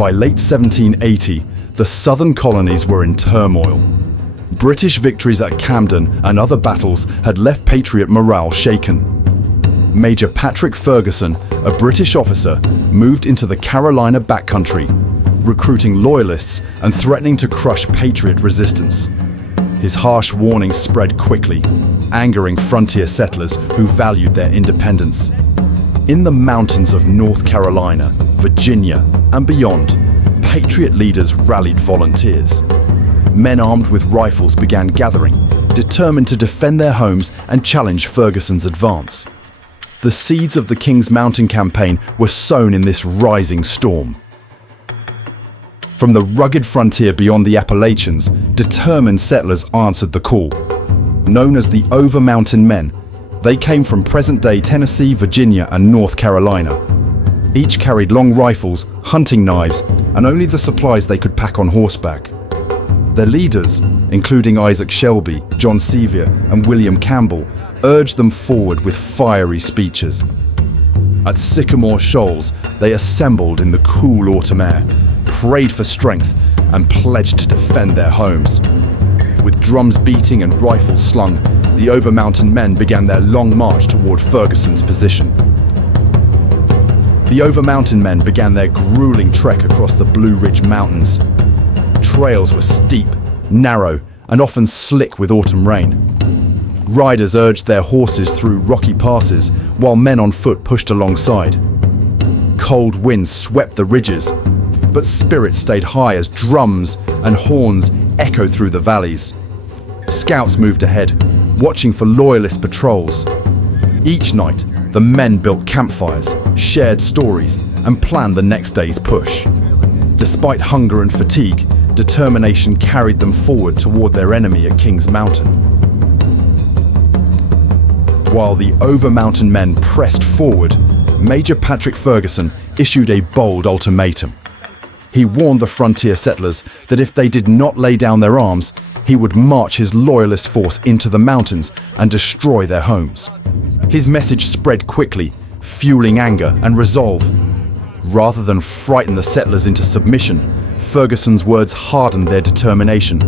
By late 1780, the southern colonies were in turmoil. British victories at Camden and other battles had left Patriot morale shaken. Major Patrick Ferguson, a British officer, moved into the Carolina backcountry, recruiting loyalists and threatening to crush Patriot resistance. His harsh warnings spread quickly, angering frontier settlers who valued their independence. In the mountains of North Carolina, Virginia, and beyond, Patriot leaders rallied volunteers. Men armed with rifles began gathering, determined to defend their homes and challenge Ferguson's advance. The seeds of the Kings Mountain campaign were sown in this rising storm. From the rugged frontier beyond the Appalachians, determined settlers answered the call. Known as the Over Mountain Men, they came from present-day Tennessee, Virginia, and North Carolina. Each carried long rifles, hunting knives, and only the supplies they could pack on horseback. Their leaders, including Isaac Shelby, John Sevier, and William Campbell, urged them forward with fiery speeches. At Sycamore Shoals, they assembled in the cool autumn air, prayed for strength, and pledged to defend their homes. With drums beating and rifles slung, the Over Mountain Men began their long march toward Ferguson's position. The Over Mountain Men began their grueling trek across the Blue Ridge Mountains. Trails were steep, narrow, and often slick with autumn rain. Riders urged their horses through rocky passes, while men on foot pushed alongside. Cold winds swept the ridges, but spirits stayed high as drums and horns echoed through the valleys. Scouts moved ahead, watching for loyalist patrols. Each night, the men built campfires, shared stories, and planned the next day's push. Despite hunger and fatigue, determination carried them forward toward their enemy at Kings Mountain. While the Over Mountain Men pressed forward, Major Patrick Ferguson issued a bold ultimatum. He warned the frontier settlers that if they did not lay down their arms, he would march his loyalist force into the mountains and destroy their homes. His message spread quickly, fueling anger and resolve. Rather than frighten the settlers into submission, Ferguson's words hardened their determination.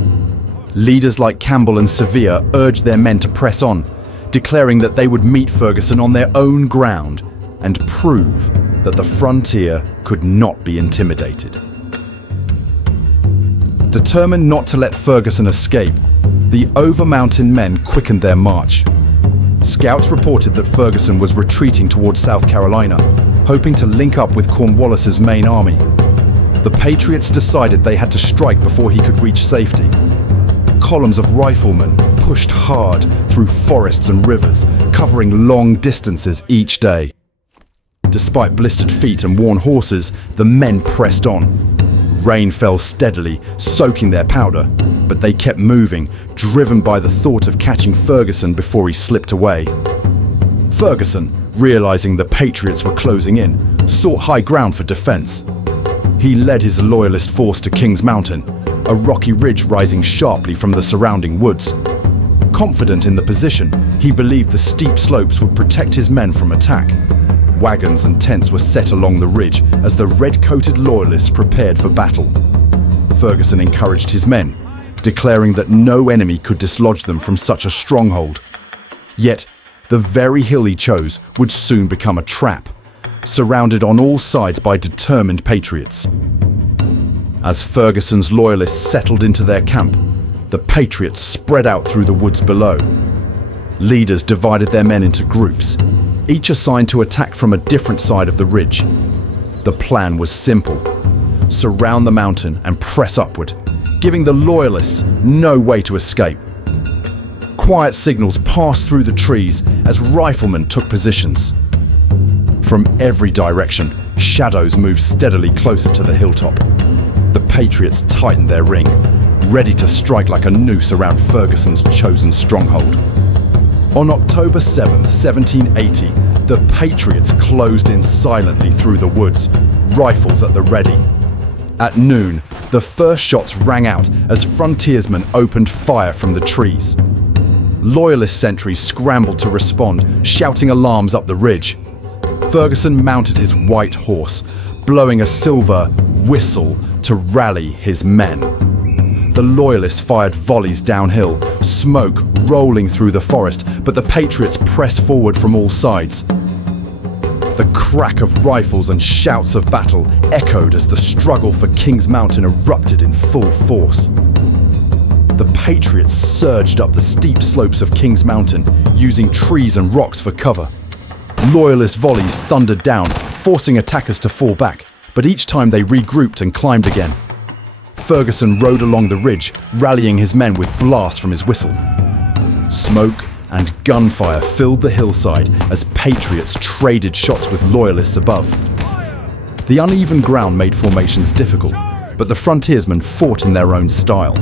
Leaders like Campbell and Sevier urged their men to press on, declaring that they would meet Ferguson on their own ground and prove that the frontier could not be intimidated. Determined not to let Ferguson escape, the Over Mountain Men quickened their march. Scouts reported that Ferguson was retreating towards South Carolina, hoping to link up with Cornwallis's main army. The Patriots decided they had to strike before he could reach safety. Columns of riflemen pushed hard through forests and rivers, covering long distances each day. Despite blistered feet and worn horses, the men pressed on. Rain fell steadily, soaking their powder, but they kept moving, driven by the thought of catching Ferguson before he slipped away. Ferguson, realizing the Patriots were closing in, sought high ground for defense. He led his loyalist force to Kings Mountain, a rocky ridge rising sharply from the surrounding woods. Confident in the position, he believed the steep slopes would protect his men from attack. Wagons and tents were set along the ridge as the red-coated loyalists prepared for battle. Ferguson encouraged his men, declaring that no enemy could dislodge them from such a stronghold. Yet, the very hill he chose would soon become a trap, surrounded on all sides by determined patriots. As Ferguson's loyalists settled into their camp, the Patriots spread out through the woods below. Leaders divided their men into groups, each assigned to attack from a different side of the ridge. The plan was simple: surround the mountain and press upward, giving the Loyalists no way to escape. Quiet signals passed through the trees as riflemen took positions. From every direction, shadows moved steadily closer to the hilltop. The Patriots tightened their ring, ready to strike like a noose around Ferguson's chosen stronghold. On October 7th, 1780, the Patriots closed in silently through the woods, rifles at the ready. At noon, the first shots rang out as frontiersmen opened fire from the trees. Loyalist sentries scrambled to respond, shouting alarms up the ridge. Ferguson mounted his white horse, blowing a silver whistle to rally his men. The Loyalists fired volleys downhill, smoke rolling through the forest, but the Patriots pressed forward from all sides. The crack of rifles and shouts of battle echoed as the struggle for Kings Mountain erupted in full force. The Patriots surged up the steep slopes of Kings Mountain, using trees and rocks for cover. Loyalist volleys thundered down, forcing attackers to fall back, but each time they regrouped and climbed again. Ferguson rode along the ridge, rallying his men with blasts from his whistle. Smoke and gunfire filled the hillside as Patriots traded shots with Loyalists above. The uneven ground made formations difficult, but the frontiersmen fought in their own style,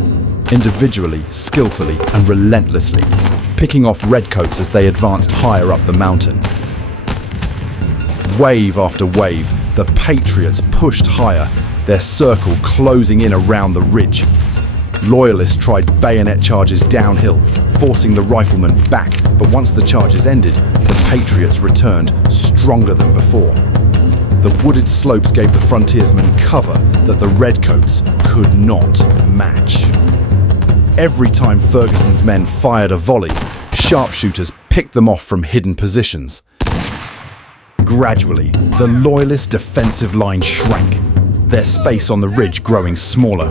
individually, skillfully, and relentlessly, picking off redcoats as they advanced higher up the mountain. Wave after wave, the Patriots pushed higher, their circle closing in around the ridge. Loyalists tried bayonet charges downhill, forcing the riflemen back, but once the charges ended, the Patriots returned stronger than before. The wooded slopes gave the frontiersmen cover that the redcoats could not match. Every time Ferguson's men fired a volley, sharpshooters picked them off from hidden positions. Gradually, the Loyalist defensive line shrank, their space on the ridge growing smaller.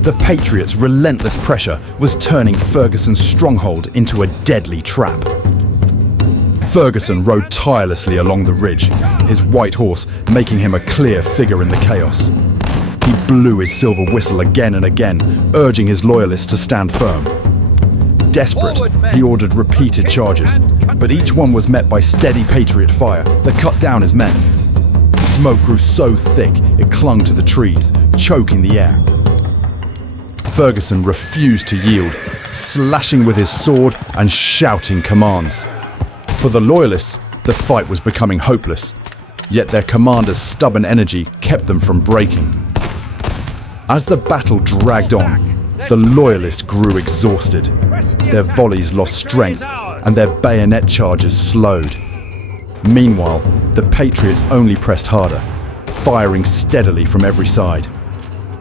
The Patriots' relentless pressure was turning Ferguson's stronghold into a deadly trap. Ferguson rode tirelessly along the ridge, his white horse making him a clear figure in the chaos. He blew his silver whistle again and again, urging his Loyalists to stand firm. Desperate, he ordered repeated charges, but each one was met by steady Patriot fire that cut down his men. Smoke grew so thick it clung to the trees, choking the air. Ferguson refused to yield, slashing with his sword and shouting commands. For the Loyalists, the fight was becoming hopeless, yet their commander's stubborn energy kept them from breaking. As the battle dragged on, the Loyalists grew exhausted. Their volleys lost strength and their bayonet charges slowed. Meanwhile, the Patriots only pressed harder, firing steadily from every side.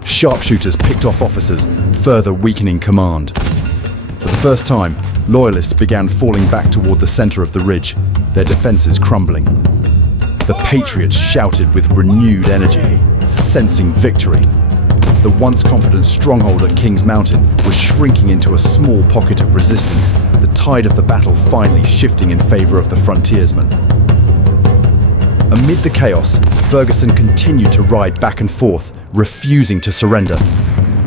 Sharpshooters picked off officers, further weakening command. For the first time, Loyalists began falling back toward the center of the ridge, their defenses crumbling. The Patriots shouted with renewed energy, sensing victory. The once confident stronghold at Kings Mountain was shrinking into a small pocket of resistance, the tide of the battle finally shifting in favor of the frontiersmen. Amid the chaos, Ferguson continued to ride back and forth, refusing to surrender.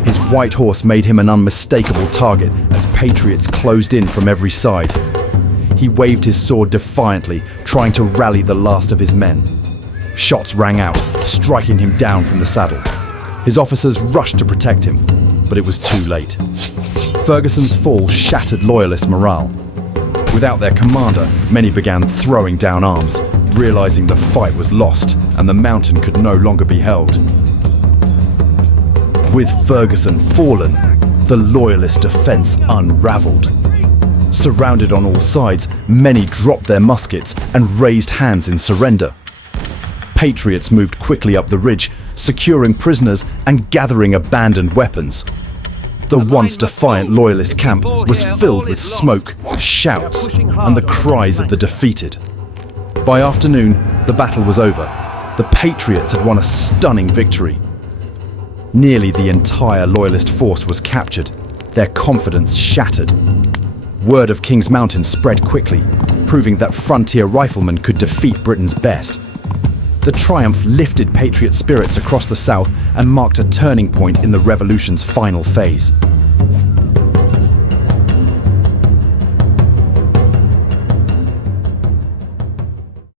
His white horse made him an unmistakable target as Patriots closed in from every side. He waved his sword defiantly, trying to rally the last of his men. Shots rang out, striking him down from the saddle. His officers rushed to protect him, but it was too late. Ferguson's fall shattered Loyalist morale. Without their commander, many began throwing down arms, realizing the fight was lost and the mountain could no longer be held. With Ferguson fallen, the Loyalist defense unraveled. Surrounded on all sides, many dropped their muskets and raised hands in surrender. Patriots moved quickly up the ridge, securing prisoners and gathering abandoned weapons. The once defiant Loyalist camp was filled with smoke, shouts, and the cries of the defeated. By afternoon, the battle was over. The Patriots had won a stunning victory. Nearly the entire Loyalist force was captured, their confidence shattered. Word of Kings Mountain spread quickly, proving that frontier riflemen could defeat Britain's best. The triumph lifted Patriot spirits across the South and marked a turning point in the Revolution's final phase.